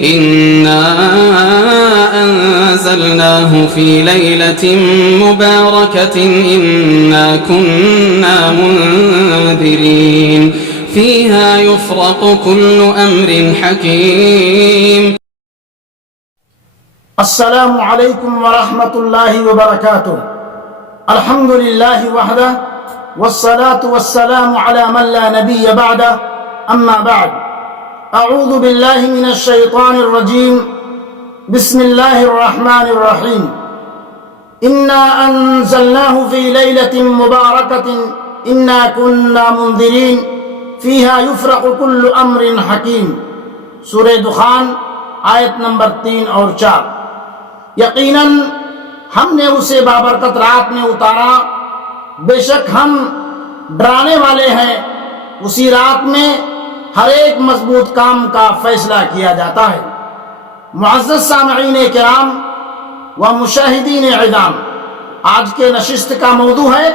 إنا أنزلناه في ليلة مباركة إنا كنا منذرين فيها يفرق كل أمر حكيم. السلام علیکم ورحمۃ اللہ وبرکاتہ. الحمد للہ وحدہ والصلاة والسلام على من لا نبی بعدہ. اما بعد اعوذ باللہ من الشیطان الرجیم. بسم اللہ الرحمن الرحیم. انا انزلناه في ليلة مباركة انا كنا منذرين فيها يفرق كل امر حکیم. سورہ دخان آیت نمبر 3 اور 4. یقیناً ہم نے اسے بابرکت رات میں اتارا، بے شک ہم ڈرانے والے ہیں. اسی رات میں ہر ایک مضبوط کام کا فیصلہ کیا جاتا ہے. معزز سامعین کرام و مشاہدین اعظام، آج کے نشست کا موضوع ہے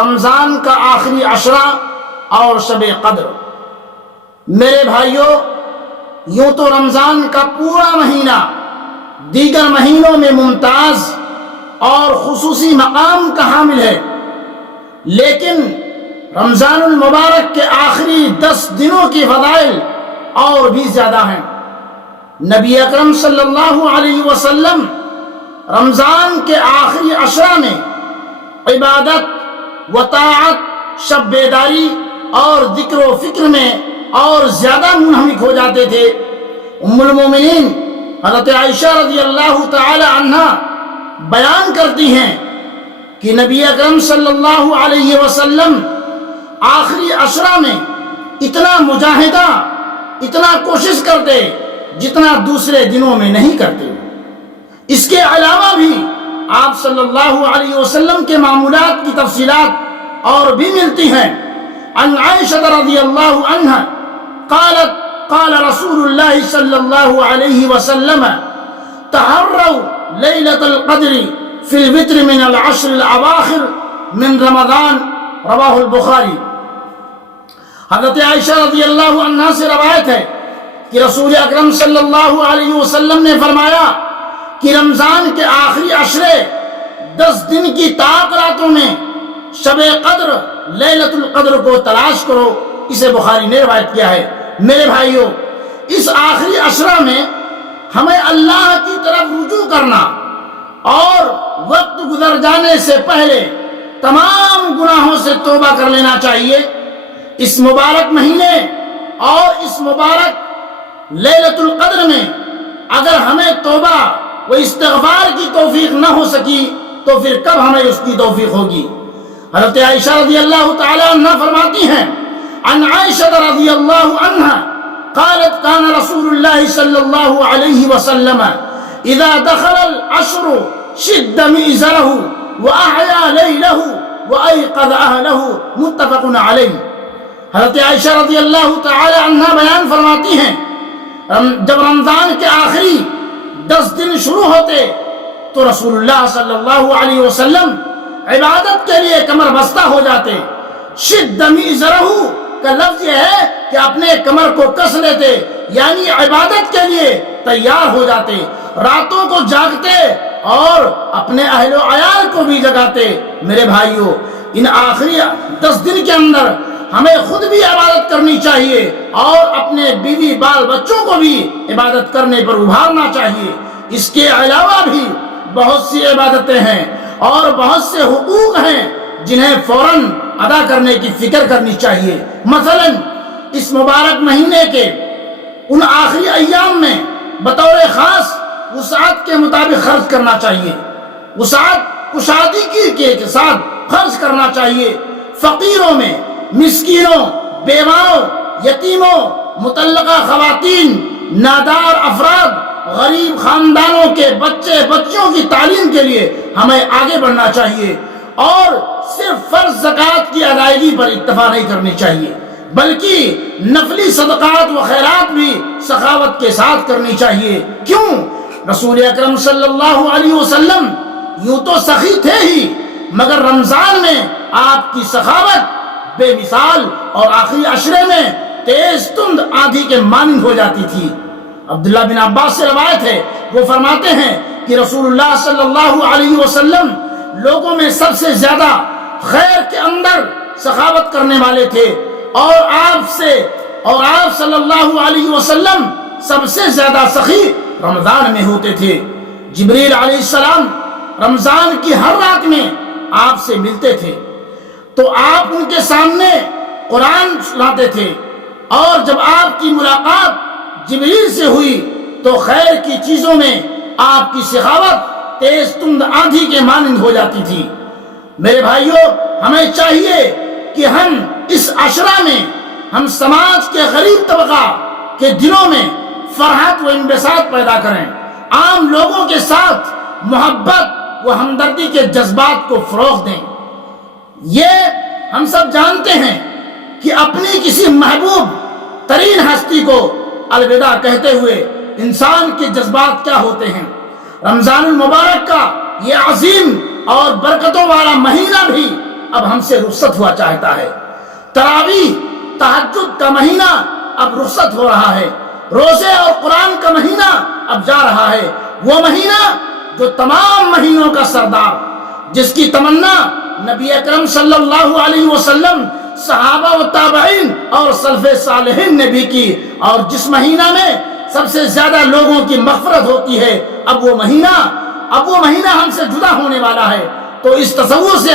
رمضان کا آخری عشرہ اور شب قدر. میرے بھائیوں، یوں تو رمضان کا پورا مہینہ دیگر مہینوں میں ممتاز اور خصوصی مقام کا حامل ہے، لیکن رمضان المبارک کے آخری 10 دنوں کی فضائل اور بھی زیادہ ہیں. نبی اکرم صلی اللہ علیہ وسلم رمضان کے آخری عشرہ میں عبادت و طاعت، شب بیداری اور ذکر و فکر میں اور زیادہ منہمک ہو جاتے تھے. ام المومنین حضرت عائشہ رضی اللہ تعالی عنہا بیان کرتی ہیں کہ نبی اکرم صلی اللہ علیہ وسلم آخری عشرہ میں اتنا مجاہدہ، اتنا کوشش کرتے جتنا دوسرے دنوں میں نہیں کرتے. اس کے علاوہ بھی آپ صلی اللہ علیہ وسلم کے معمولات کی تفصیلات اور بھی ملتی ہیں. عن عائشہ رضی اللہ عنہا قالت قال رسول اللہ صلی اللہ علیہ وسلم تحروا لیلۃ القدر فی الوتر من العشر الاواخر من رمضان. رواہ البخاری. حضرت عائشہ رضی اللہ عنہا سے روایت ہے کہ رسول اکرم صلی اللہ علیہ وسلم نے فرمایا کہ رمضان کے آخری عشرے 10 دن کی طاق راتوں میں شب قدر لیلۃ القدر کو تلاش کرو. اسے بخاری نے روایت کیا ہے. میرے بھائیوں، اس آخری عشرہ میں ہمیں اللہ کی طرف رجوع کرنا اور وقت گزر جانے سے پہلے تمام گناہوں سے توبہ کر لینا چاہیے. اس مبارک مہینے اور اس مبارک لیلۃ القدر میں اگر ہمیں توبہ و استغفار کی توفیق نہ ہو سکی تو پھر کب ہمیں اس کی توفیق ہوگی؟ حضرت عائشہ رضی اللہ تعالی عنہ فرماتی ہیں عن عائشہ رضی اللہ عنہ قالت كان رسول اللہ صلی اللہ علیہ وسلم اذا دخل العشر شد مئزره واحیا لیلہ وایقظ اہلہ. متفق علیہ. حضرت عائشہ رضی اللہ تعالی عنہ بیان فرماتی ہیں جب رمضان کے آخری 10 دن شروع ہوتے تو رسول اللہ صلی اللہ علیہ وسلم عبادت کے لیے کمر بستہ ہو جاتے. شد مئزرہ کا لفظ یہ ہے کہ اپنے کمر کو کس لیتے، یعنی عبادت کے لیے تیار ہو جاتے. راتوں کو جاگتے اور اپنے اہل و عیال کو بھی جگاتے. میرے بھائیوں، ان آخری 10 دن کے اندر ہمیں خود بھی عبادت کرنی چاہیے اور اپنے بیوی بال بچوں کو بھی عبادت کرنے پر ابھارنا چاہیے. اس کے علاوہ بھی بہت سی عبادتیں ہیں اور بہت سے حقوق ہیں جنہیں فوراً ادا کرنے کی فکر کرنی چاہیے. مثلا اس مبارک مہینے کے ان آخری ایام میں بطور خاص وسعت کے مطابق خرچ کرنا چاہیے. وسعت کشادگی کے ساتھ خرچ کرنا چاہیے. فقیروں میں، مسکینوں، بیواؤں، یتیموں، مطلقہ خواتین، نادار افراد، غریب خاندانوں کے بچے بچیوں کی تعلیم کے لیے ہمیں آگے بڑھنا چاہیے. اور صرف فرض زکوٰۃ کی ادائیگی پر اکتفا نہیں کرنی چاہیے، بلکہ نفلی صدقات و خیرات بھی سخاوت کے ساتھ کرنی چاہیے. کیوں؟ رسول اکرم صلی اللہ علیہ وسلم یوں تو سخی تھے ہی، مگر رمضان میں آپ کی سخاوت بے مثال اور آخری عشرے میں تیز تند آندھی کے مانند ہو جاتی تھی. عبداللہ بن عباس سے روایت ہے، وہ فرماتے ہیں کہ رسول اللہ صلی اللہ علیہ وسلم لوگوں میں سب سے زیادہ خیر کے اندر سخاوت کرنے والے تھے، اور آپ صلی اللہ علیہ وسلم سب سے زیادہ سخی رمضان میں ہوتے تھے۔ جبریل علیہ السلام رمضان کی ہر رات میں آپ سے ملتے تھے تو آپ ان کے سامنے قرآن سناتے تھے، اور جب آپ کی ملاقات جبریل سے ہوئی تو خیر کی چیزوں میں آپ کی سخاوت تیز تند آندھی کے مانند ہو جاتی تھی۔ میرے بھائیوں، ہمیں چاہیے کہ ہم اس عشرہ میں ہم سماج کے غریب طبقہ کے دلوں میں فرحت و انبساط پیدا کریں، عام لوگوں کے ساتھ محبت و ہمدردی کے جذبات کو فروغ دیں۔ یہ ہم سب جانتے ہیں کہ اپنی کسی محبوب ترین ہستی کو الوداع کہتے ہوئے انسان کے جذبات کیا ہوتے ہیں۔ رمضان المبارک کا یہ عظیم اور برکتوں والا مہینہ بھی اب ہم سے رخصت ہوا چاہتا ہے۔ تراویح تہجد کا مہینہ اب رخصت ہو رہا ہے، روزے اور قرآن کا مہینہ اب جا رہا ہے، وہ مہینہ جو تمام مہینوں کا سردار، جس کی تمنا نبی اکرم صلی اللہ علیہ وسلم، صحابہ و تابعین اور سلف صالحین نے بھی کی، اور جس مہینہ میں سب سے زیادہ لوگوں کی مغفرت ہوتی ہے، اب وہ مہینہ ہم سے جدا ہونے والا ہے۔ تو اس تصور سے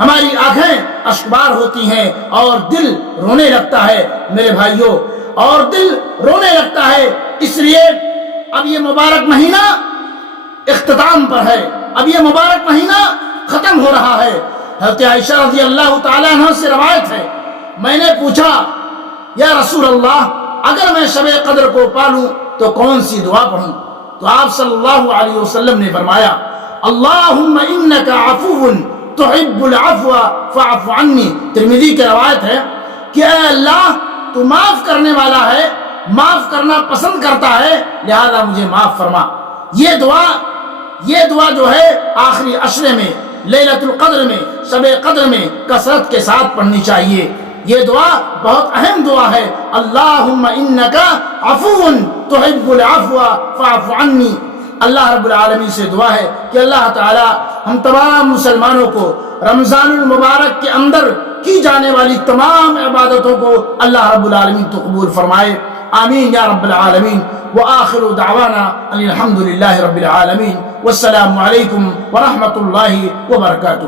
ہماری آنکھیں اشکبار ہوتی ہیں اور دل رونے لگتا ہے میرے بھائیوں، اور دل رونے لگتا ہے۔ اس لیے اب یہ مبارک مہینہ اختتام پر ہے، اب یہ مبارک مہینہ ختم ہو رہا ہے۔ حضرت عائشہ رضی اللہ تعالیٰ عنہ سے روایت ہے، میں نے پوچھا یا رسول اللہ، اگر میں شب قدر کو پالوں تو کون سی دعا پڑھوں؟ تو آپ صلی اللہ علیہ وسلم نے فرمایا، اللہم انک عفو تحب العفو فاعف عنی۔ ترمذی کی روایت ہے کہ اے اللہ، تو معاف کرنے والا ہے، معاف کرنا پسند کرتا ہے، لہذا مجھے معاف فرما۔ یہ دعا جو ہے آخری عشرے میں، لیلۃ القدر میں، شب قدر میں کثرت کے ساتھ پڑھنی چاہیے۔ یہ دعا بہت اہم دعا ہے، اللہم انکا عفو تحب العفو فاعف عنی۔ اللہ رب العالمین سے دعا ہے کہ اللہ تعالی ہم تمام مسلمانوں کو رمضان المبارک کے اندر کی جانے والی تمام عبادتوں کو اللہ رب العالمین تو قبول فرمائے، آمین یا رب العالمین۔ وآخر دعوانا ان الحمد للہ رب العالمین، والسلام علیکم ورحمۃ اللہ وبرکاتہ۔